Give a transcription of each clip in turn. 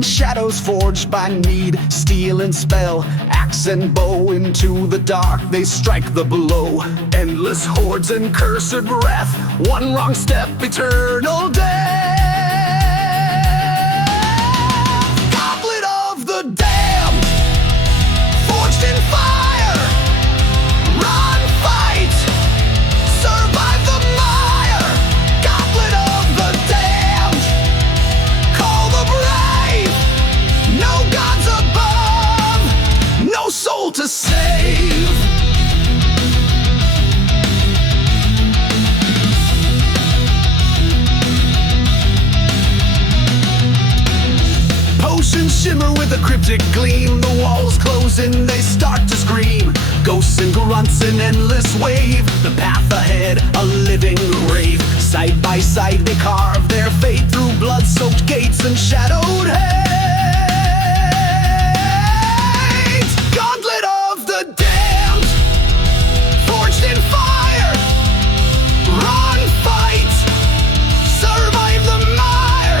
in shadows forged by need, steel and spell, axe and bow. Into the dark they strike the blow. Endless hordes and cursed wrath, one wrong step, eternal death. Gauntlet of the damned, forged in fire. Run, fight, survive the mire. Gauntlet of the damned, call the brave. No gods above, no soul to save. Potions shimmer with a cryptic gleam. The walls close and they start to scream. Ghosts and grunts, an endless wave. The path ahead, a living grave. Side by side they carve their fate through blood-soaked gates and shadowed hate. Gauntlet of the damned, forged in fire. Run, fight, survive the mire.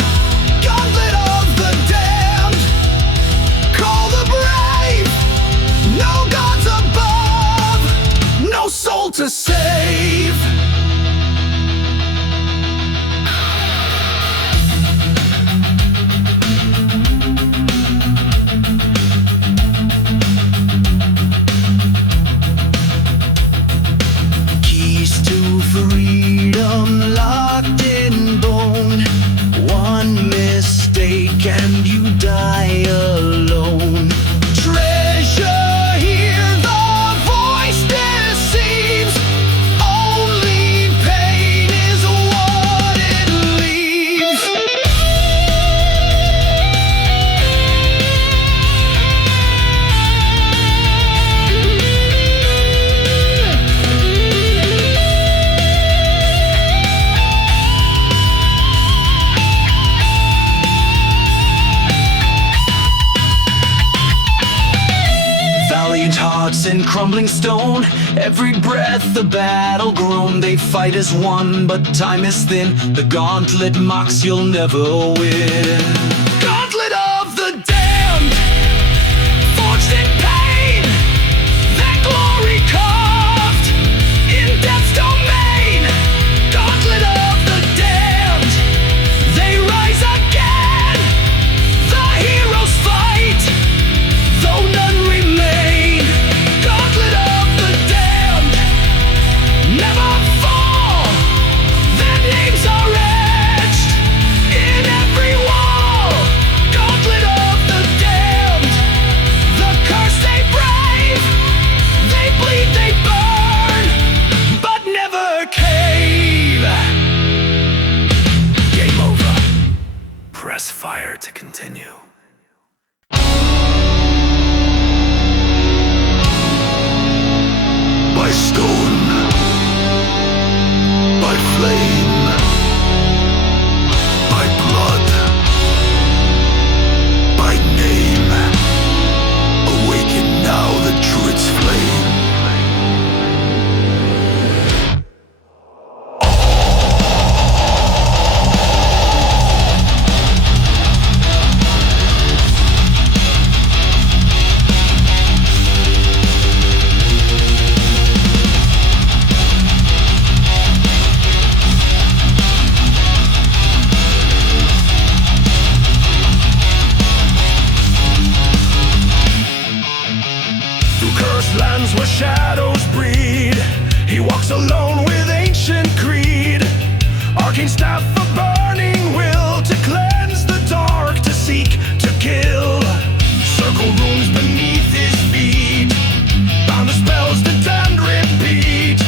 Gauntlet of the damned, call the brave. No gods above, no soul to save. Keys to freedom locked in bone. One mistake and you die alone. Treasure here, the voice deceives. Only pain is what it leaves. Valiant hearts and crumbling stone, every breath the battle groan. They fight as one, but time is thin. The gauntlet mocks, you'll never win. Gauntlet of the damned, forged in pain. That glory carved in death's domain. Gauntlet of the damned, they rise again. The heroes fight, though none remain. Gauntlet of the damned, never fall. Their names are etched in every wall. Gauntlet of the damned, the curse they brave. They bleed, they burn, but never cave. Game over. Press fire to continue. By stone, by flame, by blood, by name. Awaken now the Druid's flame. Through cursed lands where shadows breed, he walks alone with ancient creed. Arcane staff, a burning will to cleanse the dark, to seek, to kill. Circle runes beneath his feet, bound to spells that and repeat.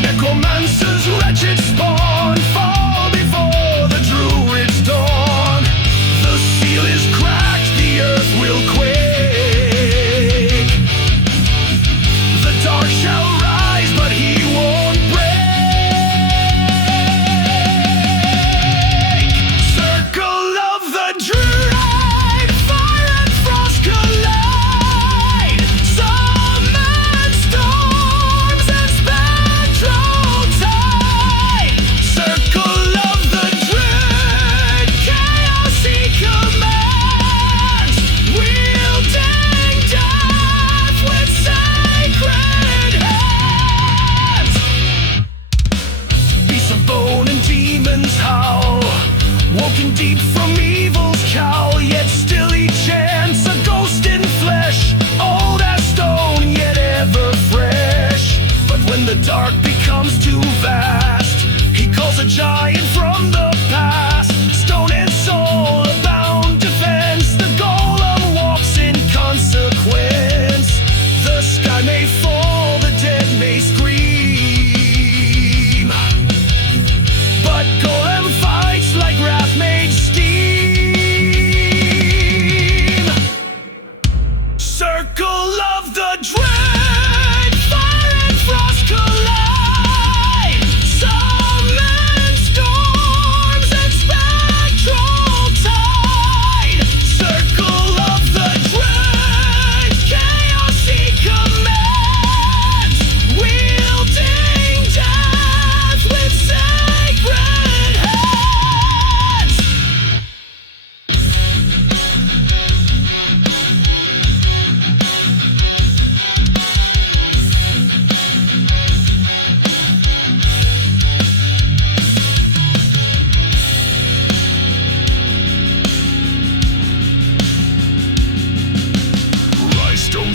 Necromancer's wretched spawn fall before the Druid's dawn. The seal is cracked, the earth will quake. The dark shall rise, but he won't break.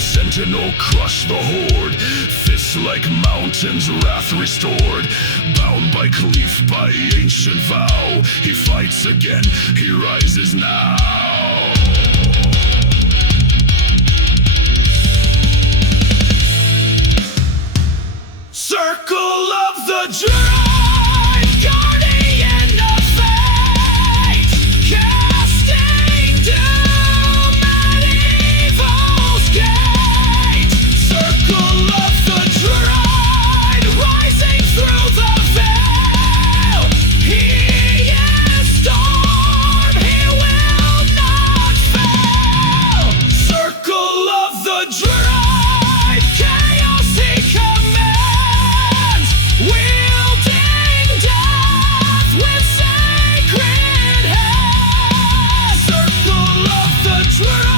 sentinel crush the horde. Fists like mountains, wrath restored. Bound by cleaf, by ancient vow. He fights again, he rises now. Circle of the Druid, guardian of fate, casting doom at evil's gate. Circle of the Druid, rising through the veil. He is storm, he will not fail. Circle of the Druid, chaos he commands, wielding death with sacred hands. Circle of the Druid,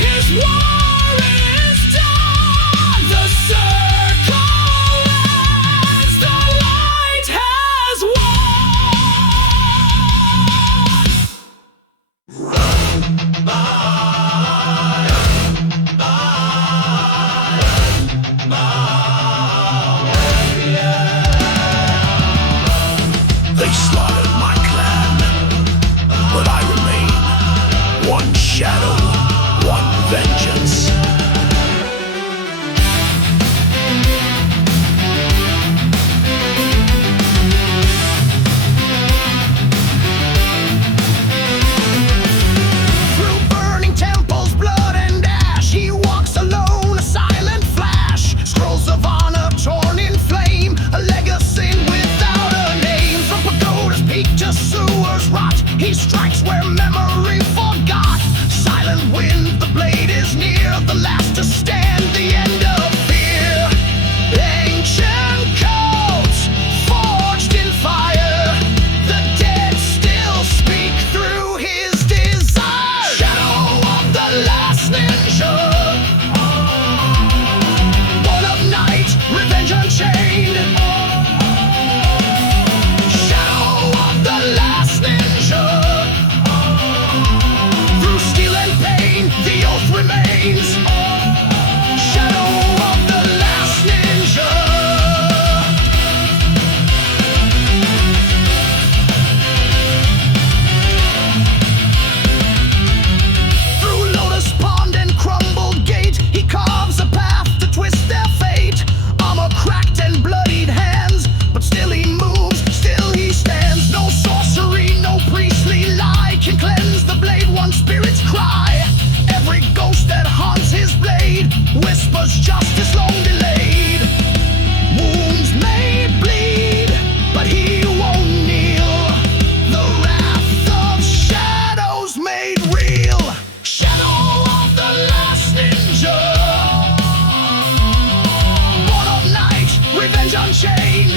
his war is done. The circle ends, the light has They slaughtered my clan, but I remain. One shadow, one vengeance. Through burning temples, blood and ash, he walks alone, a silent flash. Scrolls of honor torn in flame, a legacy without a name. From pagoda's peak to sewers rot, he strikes where memory forgot. Silent wind, the blade is near, the last to stand, the end of fear. Ancient codes, forged in fire, the dead still speak through his desire. Shadow of the last ninja, born of night, revenge unchained. Shadow of the last ninja, through steel and pain, the oath remains. Shadow of the last ninja. Through Lotus Pond and crumbled gate, he carves a path to twist their fate. Armor cracked and bloodied hands, but still he moves, still he stands. No sorcery, no priestly lie can cleanse the blade, one spirit's cry. Every ghost that haunts his blade whispers justice long delayed. Wounds may bleed, but he won't kneel. The wrath of shadows made real. Shadow of the last ninja, born of night, revenge unchained.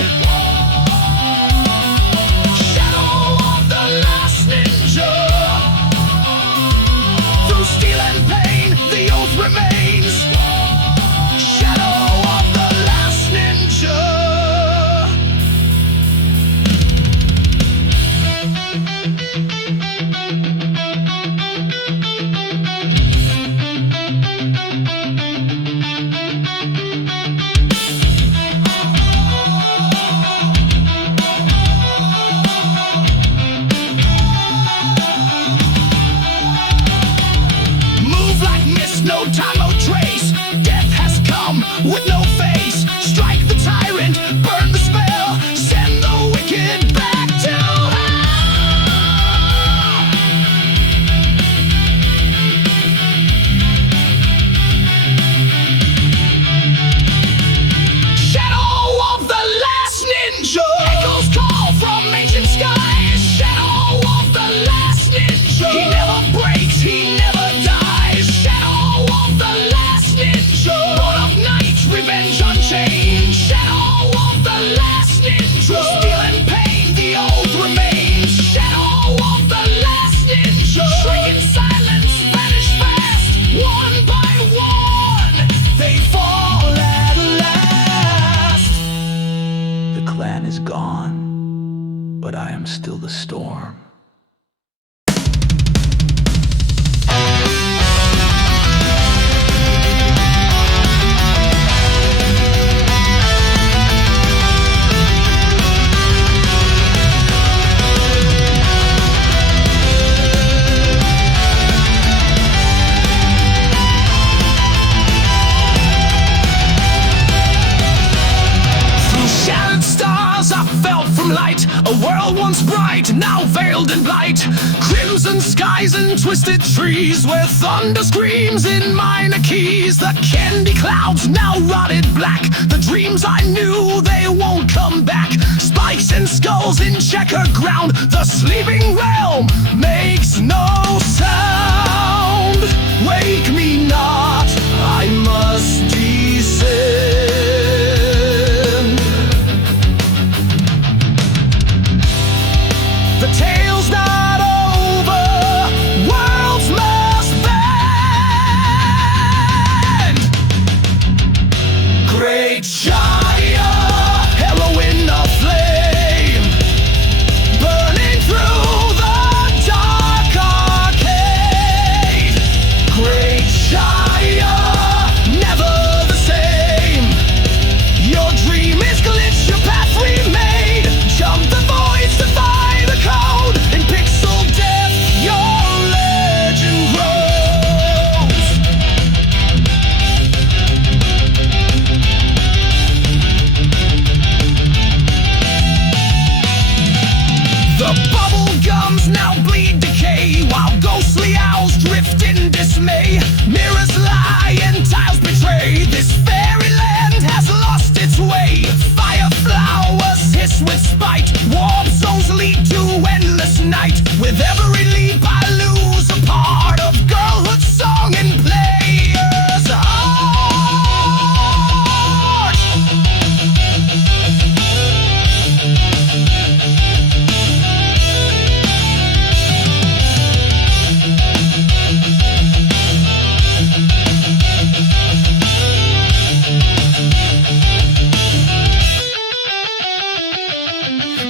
Shadow of the last ninja, through steel and pain, the oath remains. Shadow of the last ninja. Move like mist, no time, no trace. Death has come with no face. Strike the tyrant, burn the spell, send the wicked back to hell. Shadow of the last ninja, echoes call from ancient skies. Shadow of the last ninja, he never breaks, he never dies. Shadow of the last ninja, born of night, revenge unchained. Shadow of the last ninja, steel and pain, the oath remains. Shadow of the last ninja, shrink in silence, vanish fast. One by one, they fall at last. The clan is gone, but I am still the storm. skies and twisted trees, where thunder screams in minor keys. The candy clouds now rotted black. The dreams I knew, they won't come back. Spikes and skulls in checker ground. The sleeping realm makes no sound. Wake me not, I must descend. The tale's not over, worlds must bend. Great Giana, heroine of flame, burning through the dark arcade. Great Giana, never the same. Your dream is glitch, your path remade. Jump the voids, defy the code. In pixel death, your legend grows. The bubble gums now bleed decay, while ghostly owls drift in dismay. Mirrors lie and tiles betray. This fairyland has lost its way. Fire flowers hiss with spite. Warp zones lead to endless night. With every leap I lose a part of girlhood song and players' heart.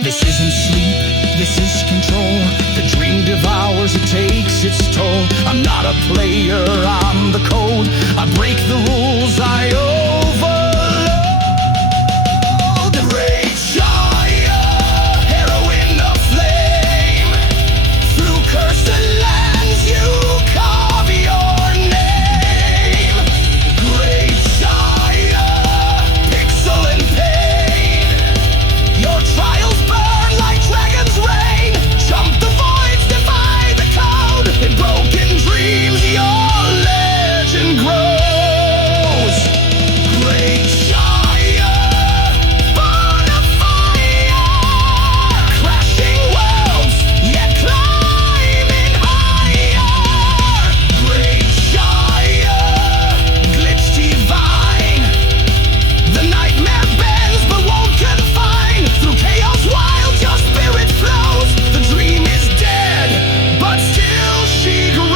This isn't sleep, this is control. The dream devours, it takes its toll. I'm not a player, I'm the code. I break the rules, I overload. Great Giana, heroine of flame, through cursed lands you carve your name. Great Giana, pixel and pain. Your trials burn like dragon's rain. Jump the voids, defy the code. In broken dreams, your legend grows. Great Giana, born of fire, crashing worlds, yet climbing higher. Great Giana, glitch divine. The nightmare bends but won't confine. Through chaos wild, your spirit flows. The dream is dead, but still she grows.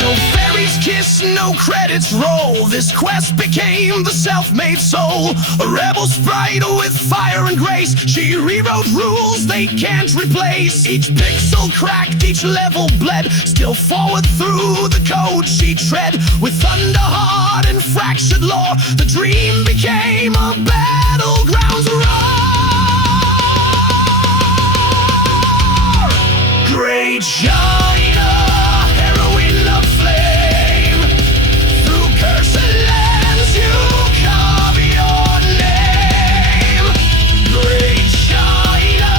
No fairies kiss, no credits roll. This quest became the self-made soul. A rebel sprite with fire and grace. She rewrote rules they can't replace. Each pixel cracked, each level bled. Still forward through the code she tread. With thunder heart and fractured lore, the dream became a battleground's roar. Great Giana, heroine of flame, through cursed lands you carve your name. Great Giana,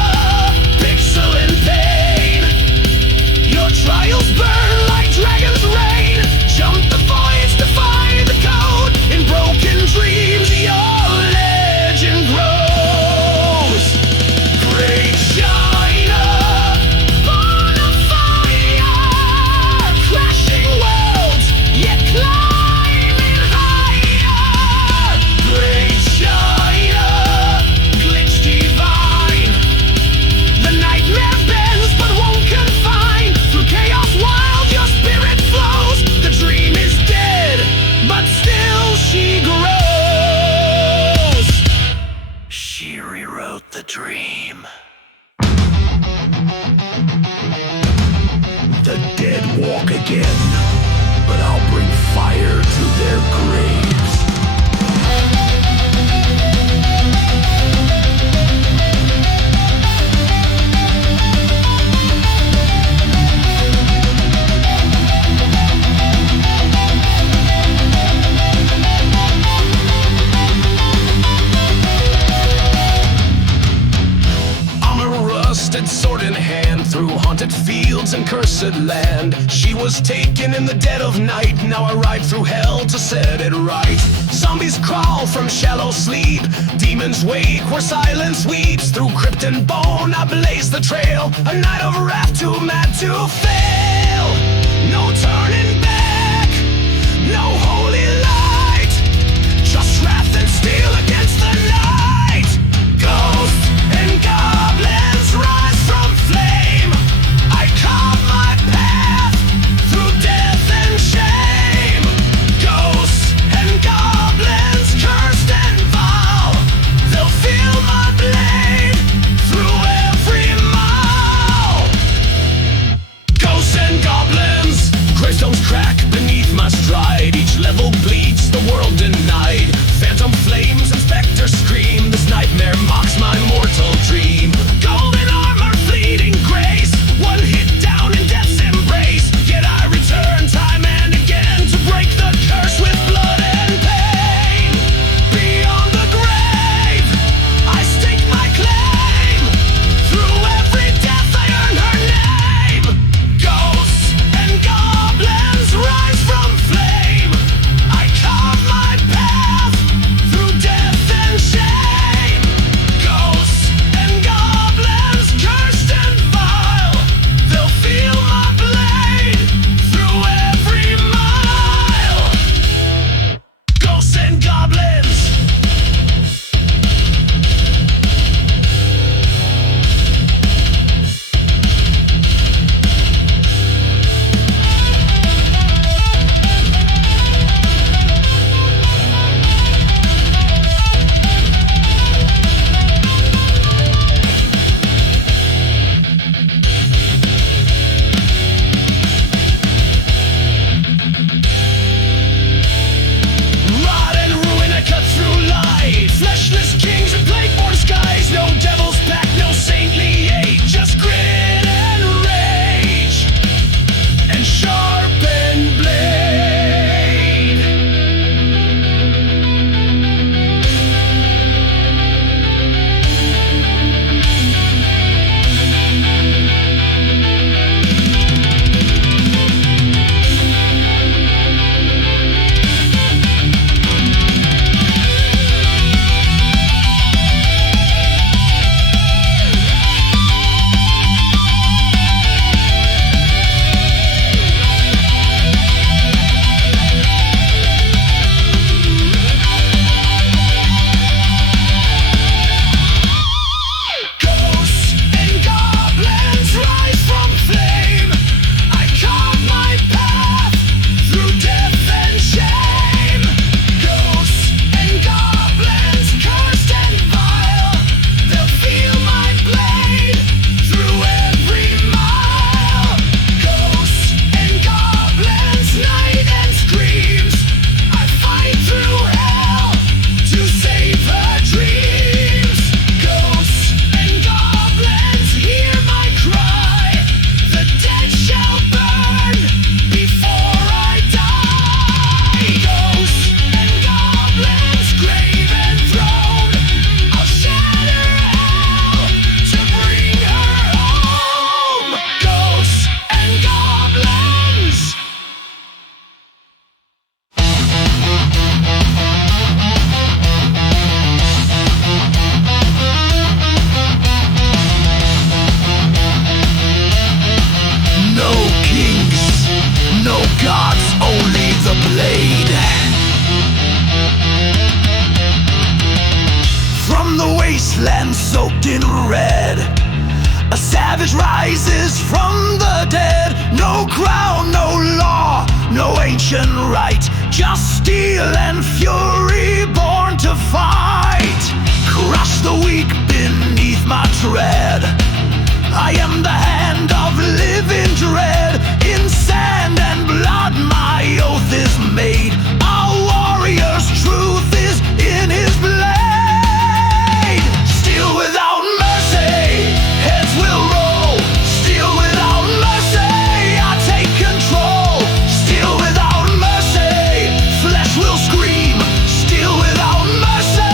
pixel and pain. Your trials burn like dragon's rain. Jump the voids, defy the code. In broken dreams, your legend grows. Great Giana, born of fire, crashing worlds, yet climbing higher. Great Giana, glitch divine. The nightmare bends but won't confine. Through chaos wild, your spirit flows. The dream is dead, but still she grows. She rewrote the dream. The dead walk again, but I'll bring fire to their graves. goblins and cursed land. She was taken in the dead of night. Now I ride through hell to set it right. Zombies crawl from shallow sleep. Demons wake where silence weeps. Through crypt and bone I blaze the trail. A night of wrath too mad to fail. No turning back, no holy light. Just wrath and steel against the night. Ghosts and goblins rise from flame. I carve my path through death and shame. Ghosts and goblins cursed and vile. They'll feel my blade through every mile. Ghosts and goblins, gravestones crack beneath my stride. Each level bleeds, the world denied. Phantom flames and specters scream. This nightmare mocks my mortal dream. Golden armor, fleeting grace. One hit down in death's embrace. Yet I return time and again to break the curse with blood and pain. Beyond the grave, I stake my claim. Through every death I earn her name. Ghosts and goblins rise from flame. I carve my path through death and shame. Ghosts and goblins cursed and vile. They'll feel my blade through every mile. Ghosts and goblins. Rot and ruin, I cut through light. Fleshless kings and plague-born skies. No devil's pack, no saintly aid. Just grit and rage and sharpened blade. Ghosts and goblins rise from flame. I carve my path through death and shame. Ghosts and goblins cursed and vile. They'll feel my blade through every mile. Ghosts and goblins, night and screams. I fight through hell to save her dreams. Ghosts and goblins, hear my cry. The dead shall burn before I die. Ghosts and goblins, grave and throne. I'll shatter hell to bring her home. Ghosts and goblins. No kings, no gods, only the blade. From the wasteland soaked in red, a savage rises from the dead. No crown, no law, no ancient right. Just steel and fury born to fight. Crush the weak beneath my tread. I am the hand of living dread. In sand and blood my oath is made. Our warrior's truth is in his blade. Steel without mercy, heads will roll. Steel without mercy, I take control. Steel without mercy, flesh will scream. Steel without mercy.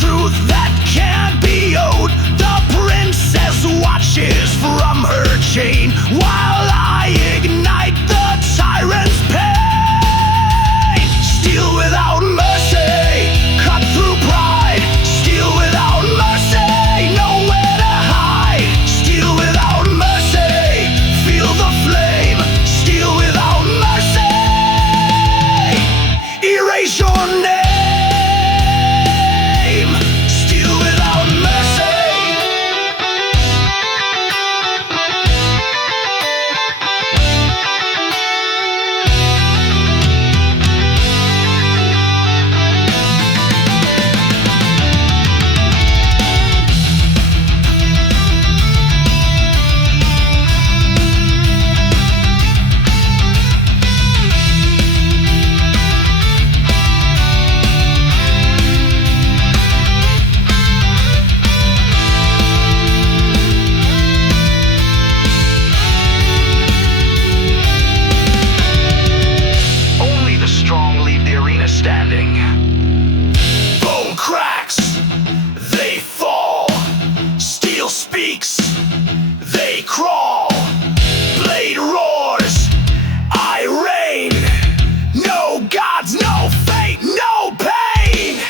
truth that can't be owed. The princess watches from her chain while I ignite the tyrant's pain. Steal without mercy, cut through pride. Steal without mercy, nowhere to hide. Steal without mercy, feel the flame. Steal without mercy, erase your name. Steal without mercy. Only the strong leave the arena standing. Bone cracks, they fall. Steel speaks, they crawl. Blade roars, I reign. No gods, no fate, no pain.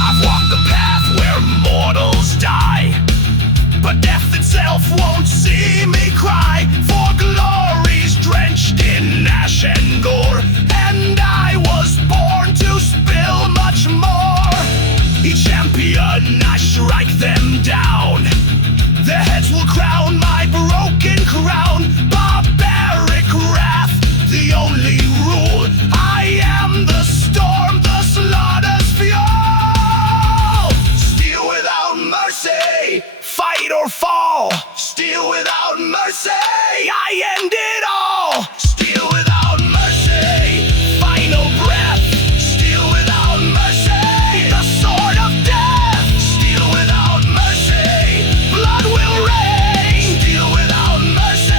I've walked the path where mortals die, but death itself won't see me cry. For glory's drenched in ash and gore, and I was born to spill much more. Each champion I strike them down. Their heads will crown my broken crown. Barbaric wrath, the only rule. I am the storm, the slaughter's fuel. Steal without mercy, fight or fall. Steal without mercy, I end it all. Steal without mercy, final breath. Steal without mercy, the sword of death. Steal without mercy, blood will rain. Steal without mercy,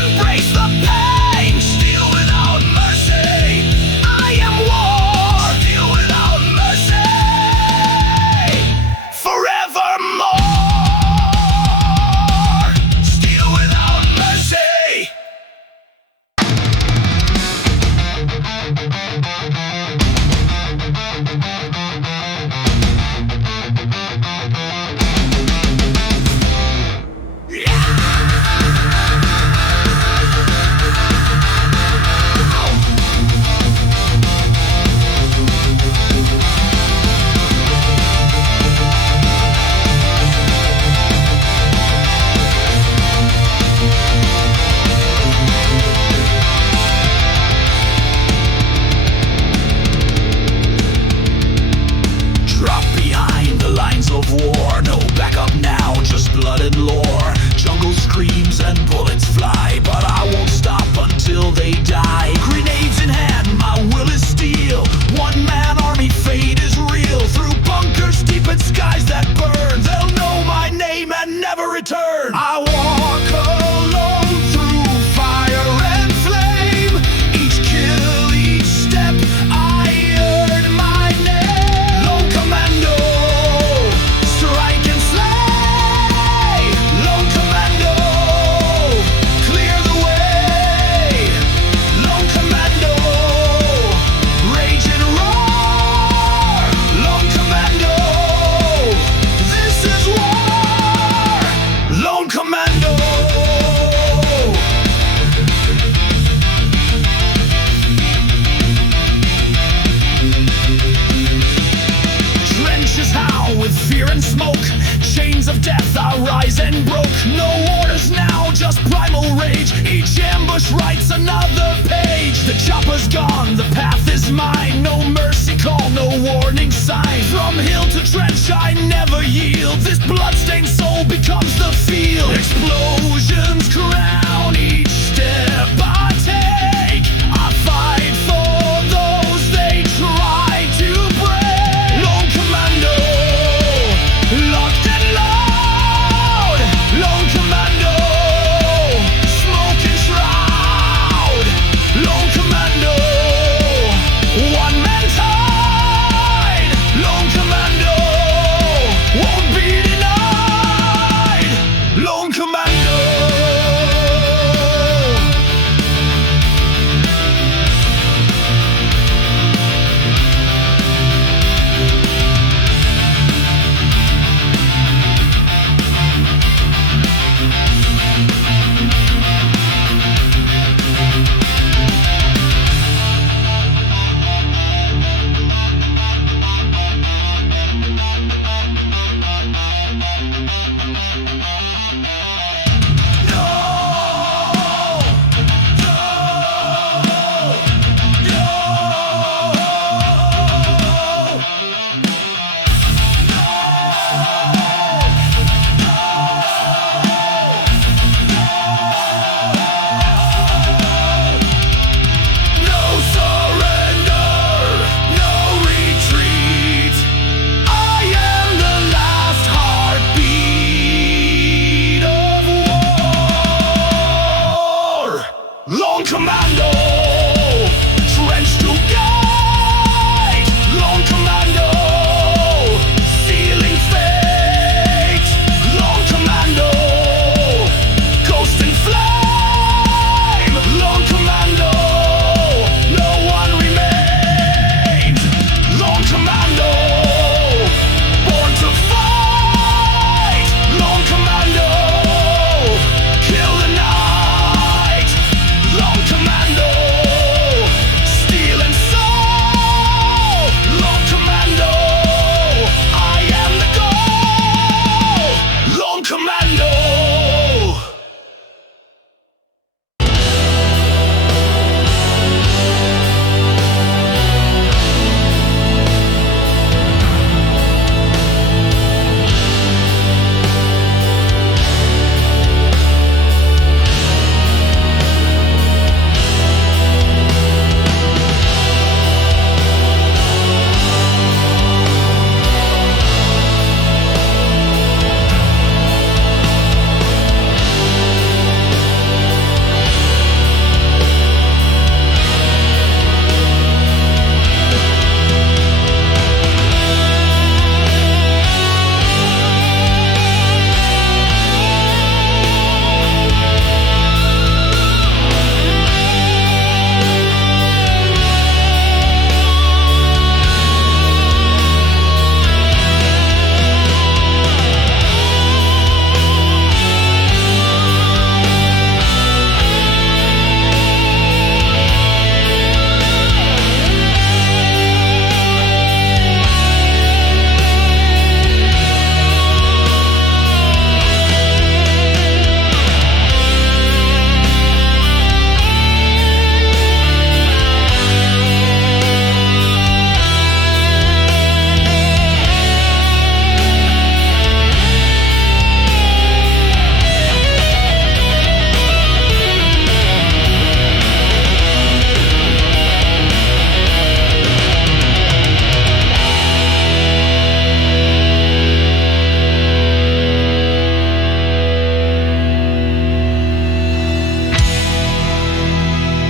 embrace the pain. Steal without mercy, I am war. Steal without mercy, forevermore. Steal without mercy. Drop behind the lines of war. No backup now, just blood and lore. Jungle screams and bullets fly, but I won't stop until they die. Grenades in hand, my will is steel. One-man army, fate is real. Through bunkers deep in skies that burn, they'll know my name and never return. I walk alone through fire and flame. Each kill, each step, I earn my name. Lone Commando, strike and slay. Lone Commando, clear the way. Lone Commando, rage and roar. Lone Commando, this is war. Lone Commando. Trenches howl with fear and smoke. Chains of death I rise and broke. No orders now, just primal rage. Each ambush writes another page. The chopper's gone, the path is mine. No mercy call, no warning sign. From hill to trench I never yield. This bloodstained soul becomes the field. Explosions crown each step I take. I fight for those they try to break. Lone Commando, Commando, trench to guide. Lone Commando, sealing fate. Lone Commando, ghost and flame. Lone Commando, no one remains. Lone Commando, born to fight. Lone Commando, kill the night. Lone Commando, steel and soul. Lone Commando, I am the goal. Lone Commando.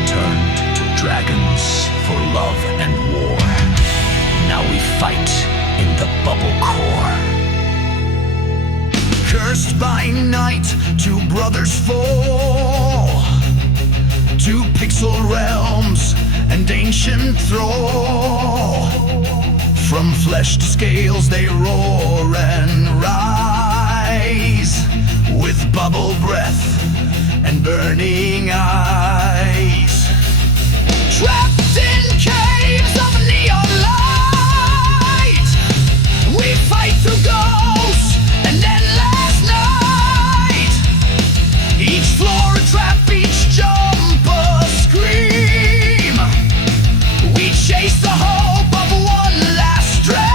Turned to dragons for love and war. Now we fight in the bubble core. Cursed by night, two brothers fall to pixel realms and ancient thrall. From flesh to scales they roar and rise, with bubble breath and burning eyes. Trapped in caves of neon light, we fight through ghosts and endless night. Each floor a trap, each jump a scream. We chase the hope of one last dream.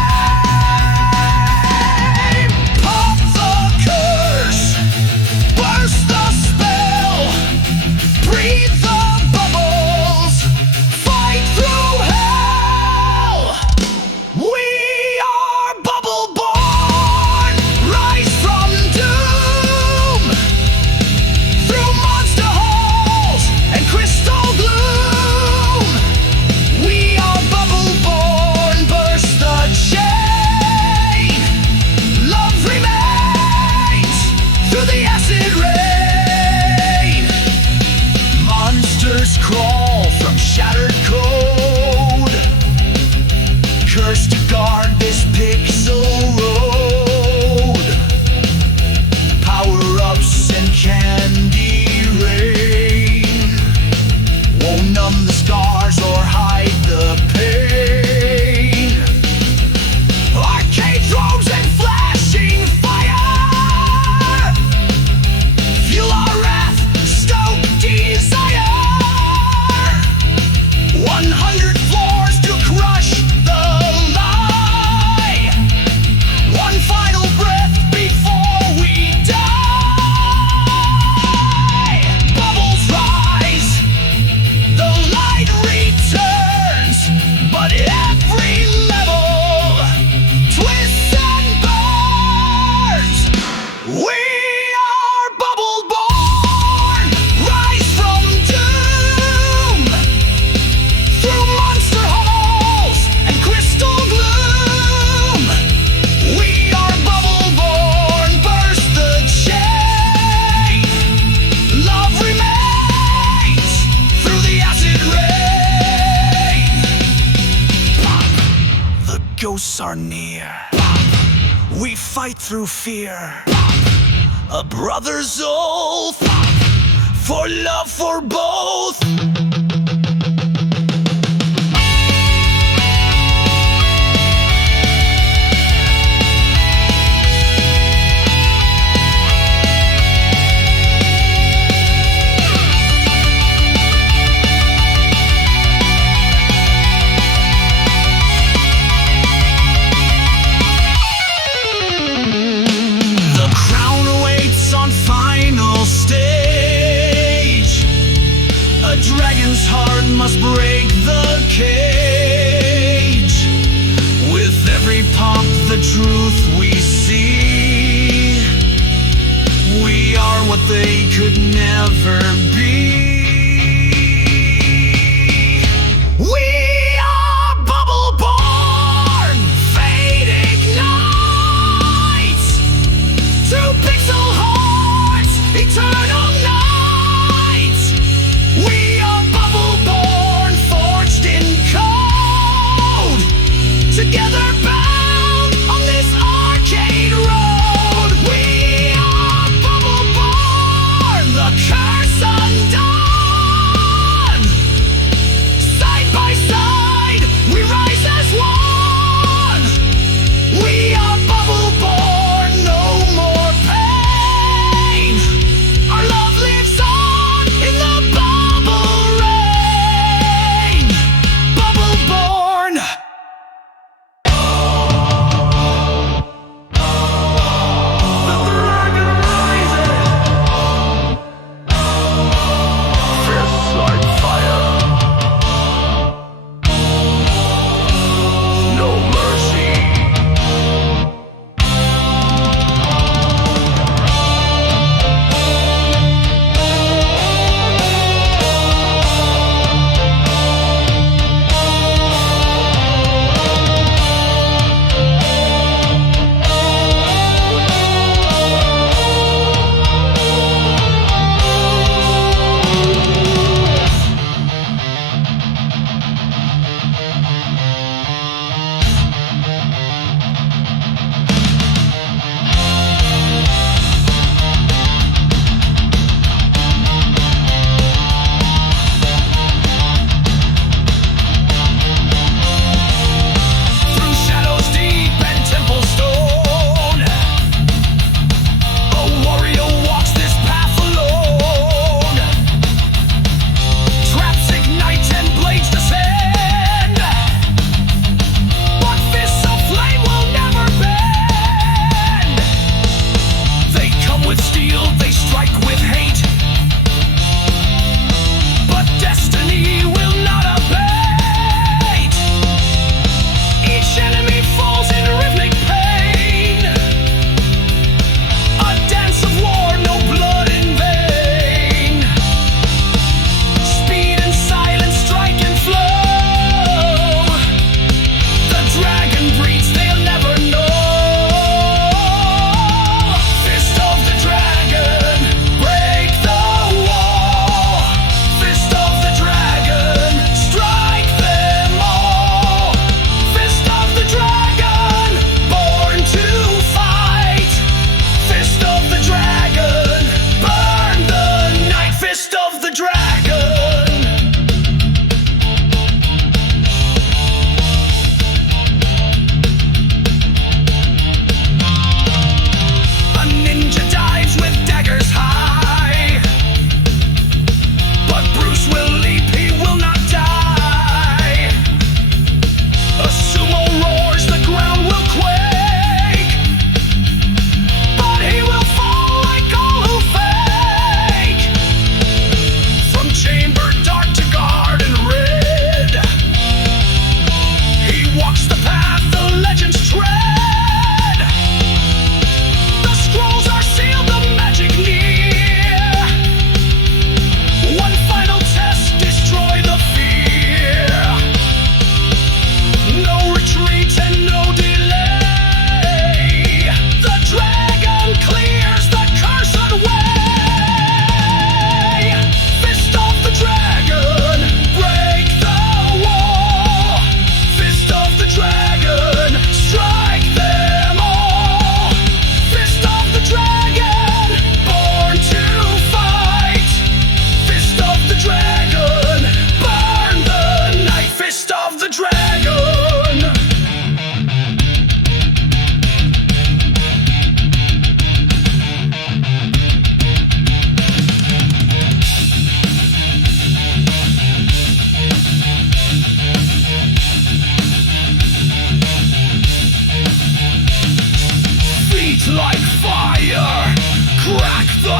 are near. We fight through fear, a brother's oath, for love for both. Must break the cage. With every pop, the truth we see. We are what they could never be. We are bubble born. Fate ignites. Two pixel hearts, eternal nights. We are bubble born, forged in code, together bound on this arcade road. We are bubble born, the curse undone. Side by side, we rise as one. We are bubble born, no more pain. Our love lives on in the bubble rain. Bubble born. The dragon rising. Fierce like fire. No mercy. Through shadows deep and temple stone, a warrior walks this path alone. Traps ignite and blades descend, but fists of flame will never bend. They come with steel, they strike with hate, but destiny will not abate. Each enemy falls in rhythmic pain, a dance of war, no blood in vain. Speed and silence strike and flow. The dragon breeds, they'll never know. Fist of the dragon, break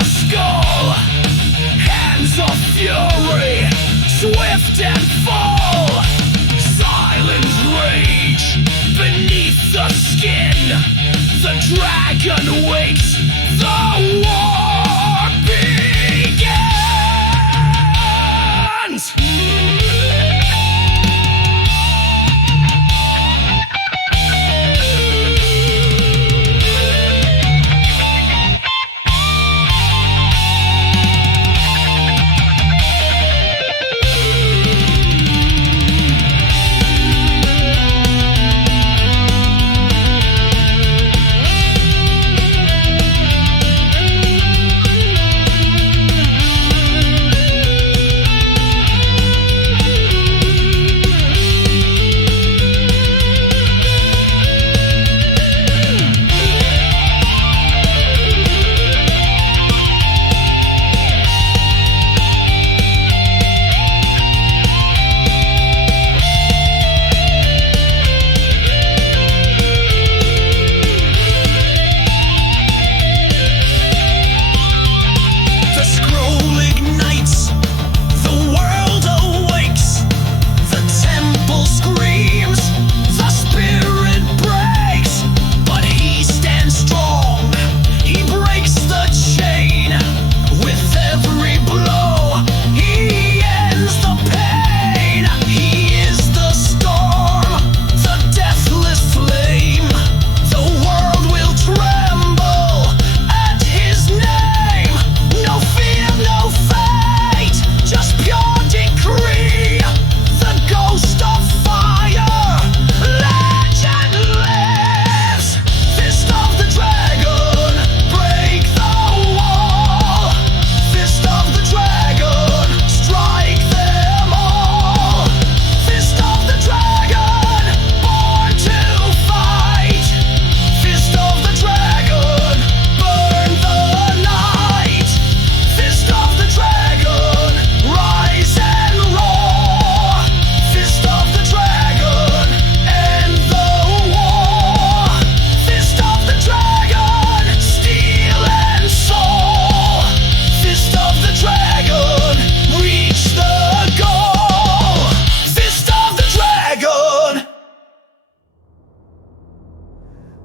the skull, hands of fury, swift and full. Silent rage beneath the skin. The dragon wakes, the war begins.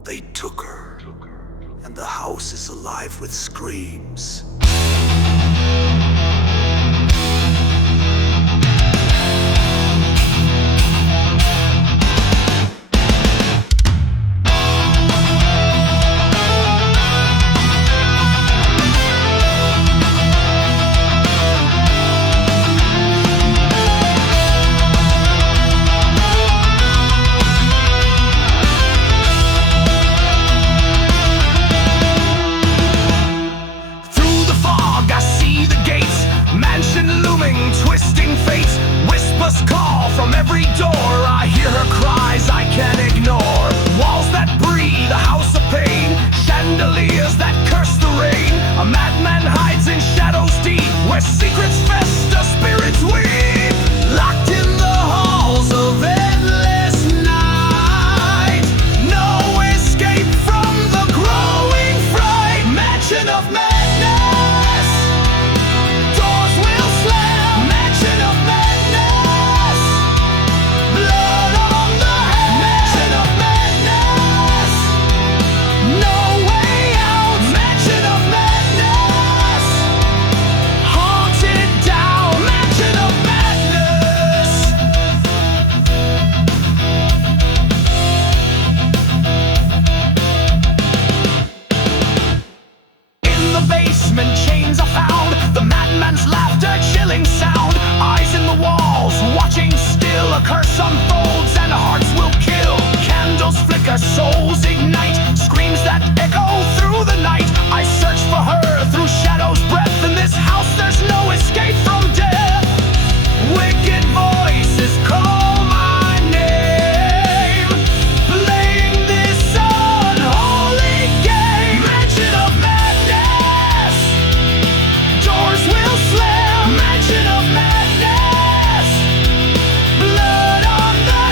They took her, and the house is alive with screams. Call from every door. I hear her cries I can't ignore. Walls that breathe, a house of pain. Chandeliers that curse the rain. A madman hides in shadows deep, where secrets fester, spirits weep. Locked in the halls of endless night. No escape from the growing fright. Mansion of madness. Doors will slam. Mansion of madness. Chains are found, the madman's laughter, chilling sound. Eyes in the walls, watching still. A curse unfolds and hearts will kill. Candles flicker, souls ignite. Screams that echo through the night. I search for her through shadow's breath. In this house there's no escape from death. Wicked voices call my name, playing this unholy game. Mansion of madness. Doors will slam. Mansion of madness. Blood on the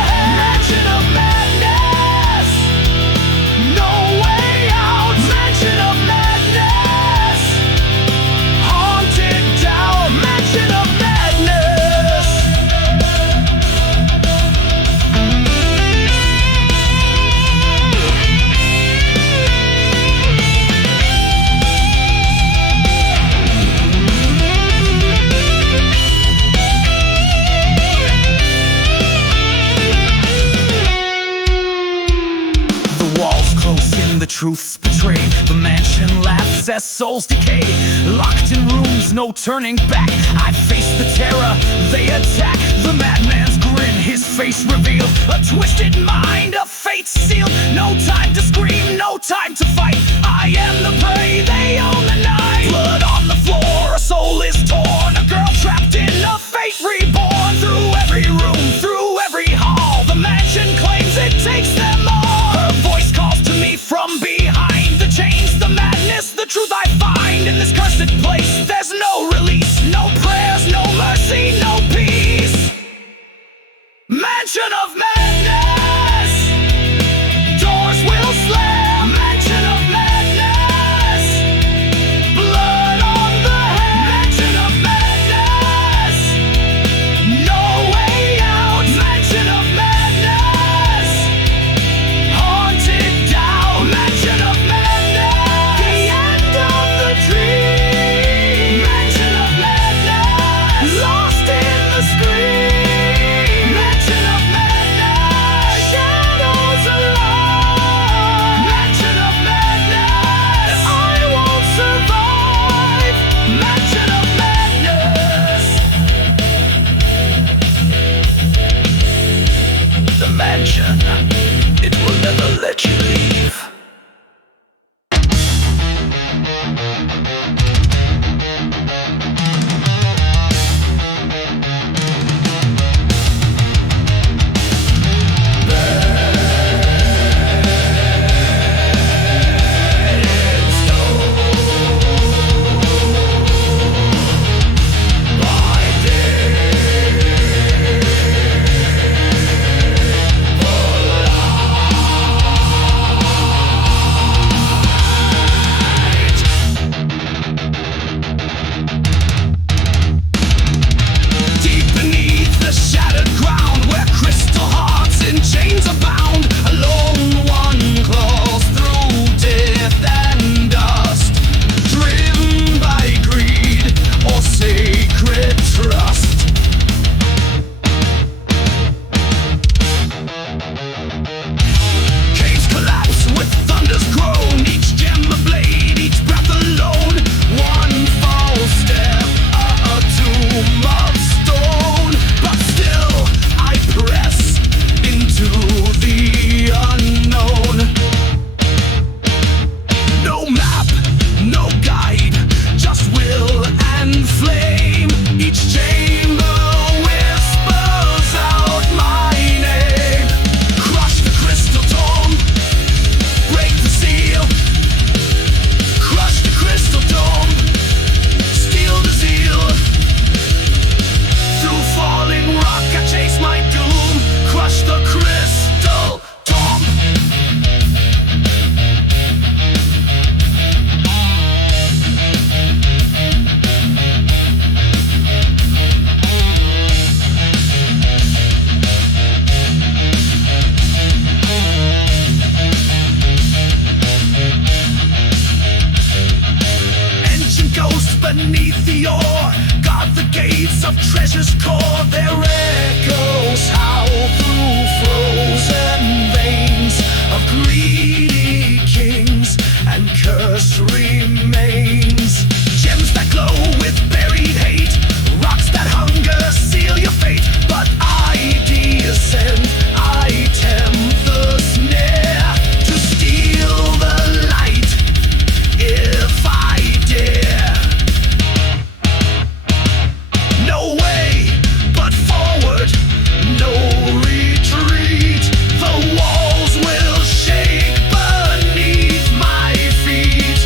truths betrayed. The mansion laughs as souls decay. Locked in rooms, no turning back. I face the terror, they attack. The madman's grin, his face revealed. A twisted mind, a fate sealed. No time to scream, no time to fight. I am the prey, they own the night. Blood on the floor, a soul is torn. A girl trapped in a fate reborn. Through every room, through every hall, the mansion claims it takes them all. Her voice calls to me from behind the chains, the madness, the truth I find. In this cursed place, there's no release, no prayers, no mercy, no peace. Mansion of madness, doors will slam. Mansion of madness, blood on the head. Mansion of madness, no way out. Mansion of madness, haunted down. Mansion of madness, the end of the dream. Mansion of madness, lost in the screen. Mansion of madness, shadows alive. Mansion of madness, I won't survive. Mansion of madness, the mansion, it will never let you leave. Deep beneath the shattered ground, where crystal hearts in chains are bound, a lone one claws through death and dust, driven by greed or sacred trust. Caves collapse with thunder's groan, each gem a blade, each breath alone. One false step, a tomb of stone. But still I press into the unknown. No map, no guide, just will and flame. Each chamber whispers out my name. Crush the crystal dome, break the seal. Crush the crystal dome, steal the zeal. Through falling rock I chase my doom. Crush the crystal dome. Ancient ghosts beneath the ore guard the gates of treasure's core. Their echoes howl through frozen veins of greedy kings, and curse remains. Gems that glow with buried hate, rocks that hunger seal your fate. But I descend, I tempt the snare to steal the light if I dare. No way but forward, no retreat. The walls will shake beneath my feet.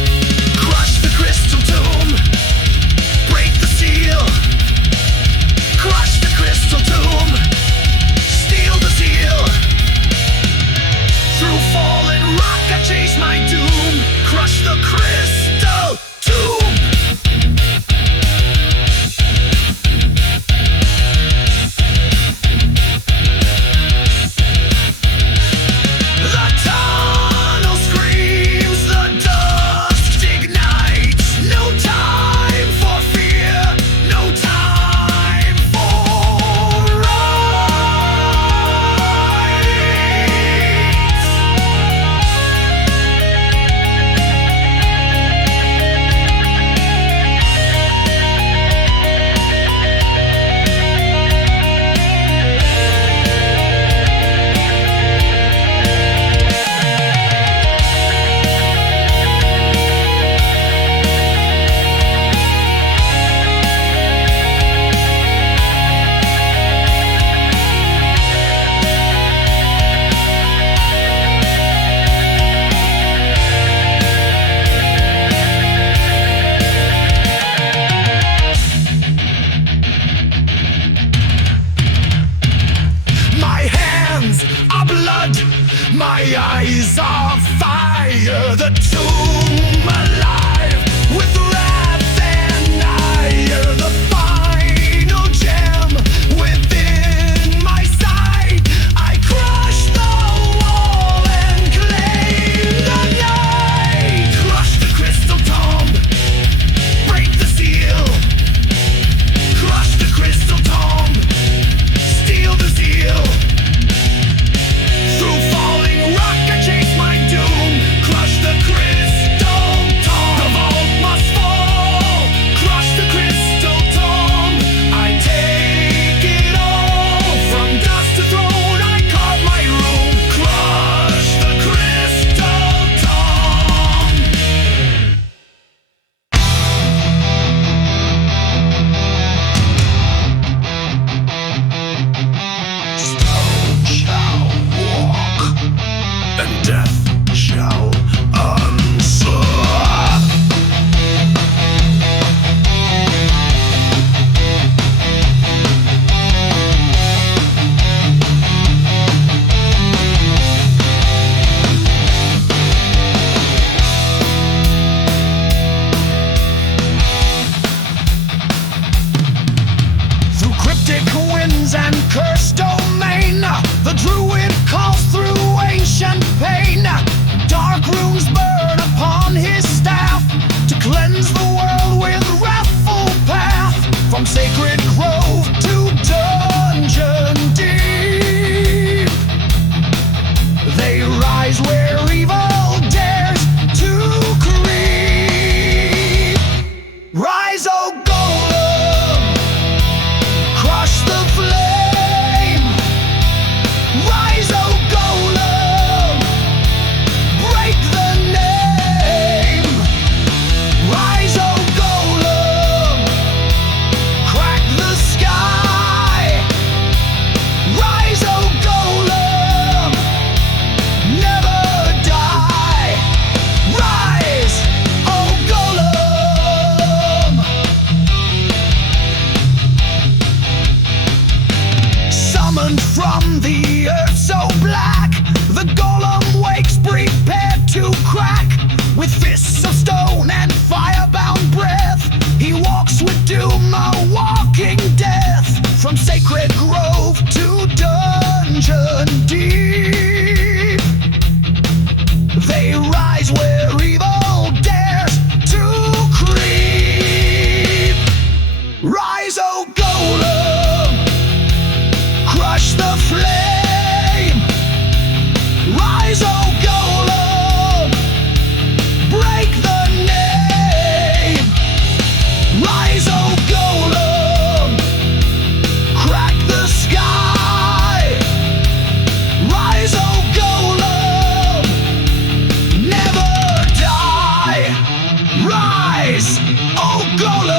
rise, oh Golem!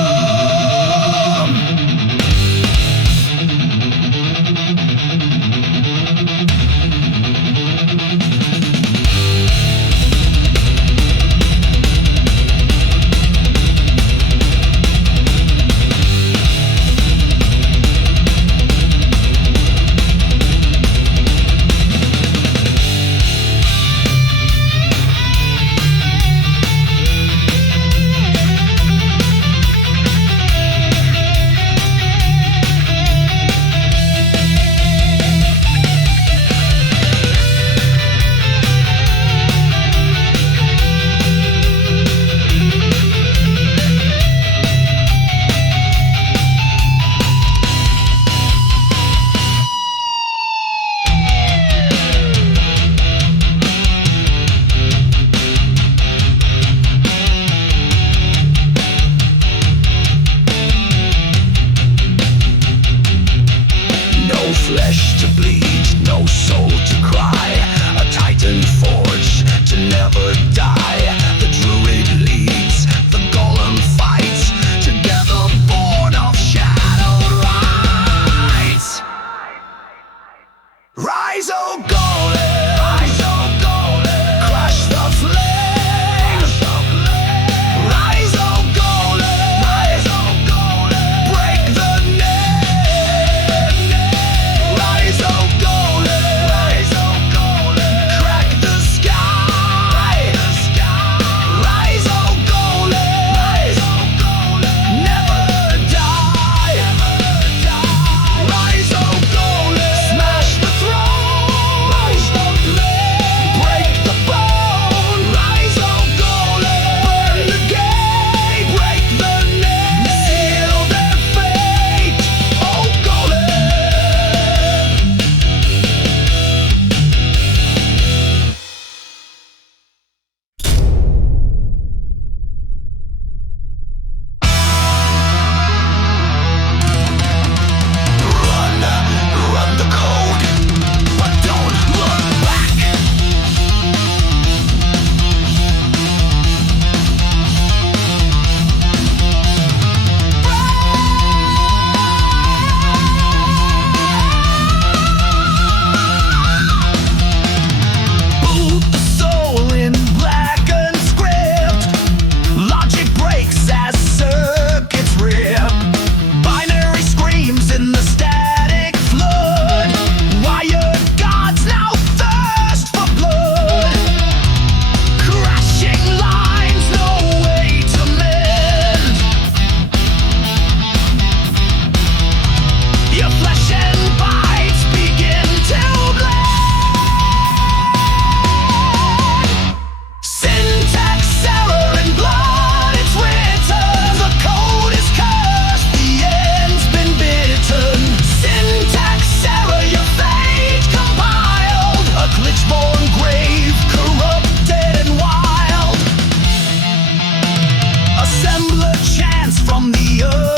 Flesh to bleed, no soul to cry, a titan forged to never die. The Druid leads, the Golem fights, together born of shadowed rights. Rise, oh Golem! Rise, oh Golem! Crush the flames! Rise, oh Golem! Rise, oh Golem! Break the net! Rise, oh Golem! Rise, oh Golem! Crack the sky! Rise, oh Golem! Rise, oh Golem! Never die! Rise, oh Golem! Smash the throne! Rise, oh Golem! Break the bone! Rise, oh Golem! Burn the gate! Break the net! Seal their fate! Oh Golem! Run the code, but don't look back. Boot the soul in blackened script. Logic breaks as circuits rip. Binary screams in the static flood. Wired gods now thirst for blood. Crashing lines, no way to mend. Your flesh and bites begin to blend. Syntax error in blood, it's written. The code is cursed, the end's been bitten. Syntax error, your fate compiled. A glitch-born grave, corrupted and wild. Assemble a chance from the earth.